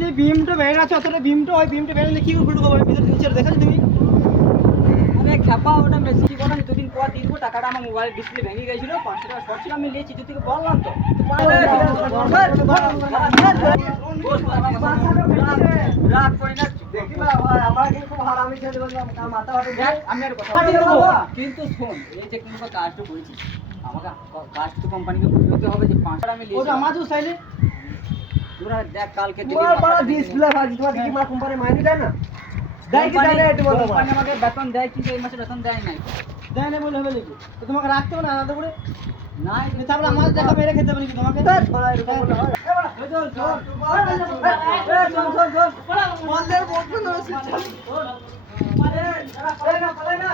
যে বিমটা বের আছে অতটা বিমটা ওই বিমটা বেরোলে কি করে ফুটবো নিচে দেখাচ্ছ তুমি? আরে খেপা ওটা মেসি কথা দুদিন পর দিয়ে দেবো টাকাটা আমার মোবাইল ডিসপ্লে ভেঙে গেছিল 500 টাকা শর্ট ছিল আমি নিয়েছি তুই থেকে বললাম তো রাগ করে না দেখিবা ভাই আমার কিন্তু হারামি ছেলে বললাম মাথা হাতে দেখ আমি আর কথা কিন্তু শোন এই যে কোনো কাজটা করেছি আমাকে কাজ তো কোম্পানিকে বুঝতে হবে যে 500 টাকা আমি নিয়েছি ওটা আমাদের সাইডে তোরা দেখ কালকে তোমার বড় ডিসপ্লে ভাজি তোমার কি মা কোম্পানি মাইনে দেয় না দেয় কি দেয় না একটু বলো কোম্পানি আমাকে বেতন দেয় কিন্তু এই মাসে বেতন দেয় নাই দেয় না বলে হবে নাকি তো তোমাকে রাখতে হবে না আলাদা করে না তাহলে আমার দেখা মেরে খেতে হবে নাকি তোমাকে বড় এরকম বলে হয় চল চল বলদের বলতে না চল আরে না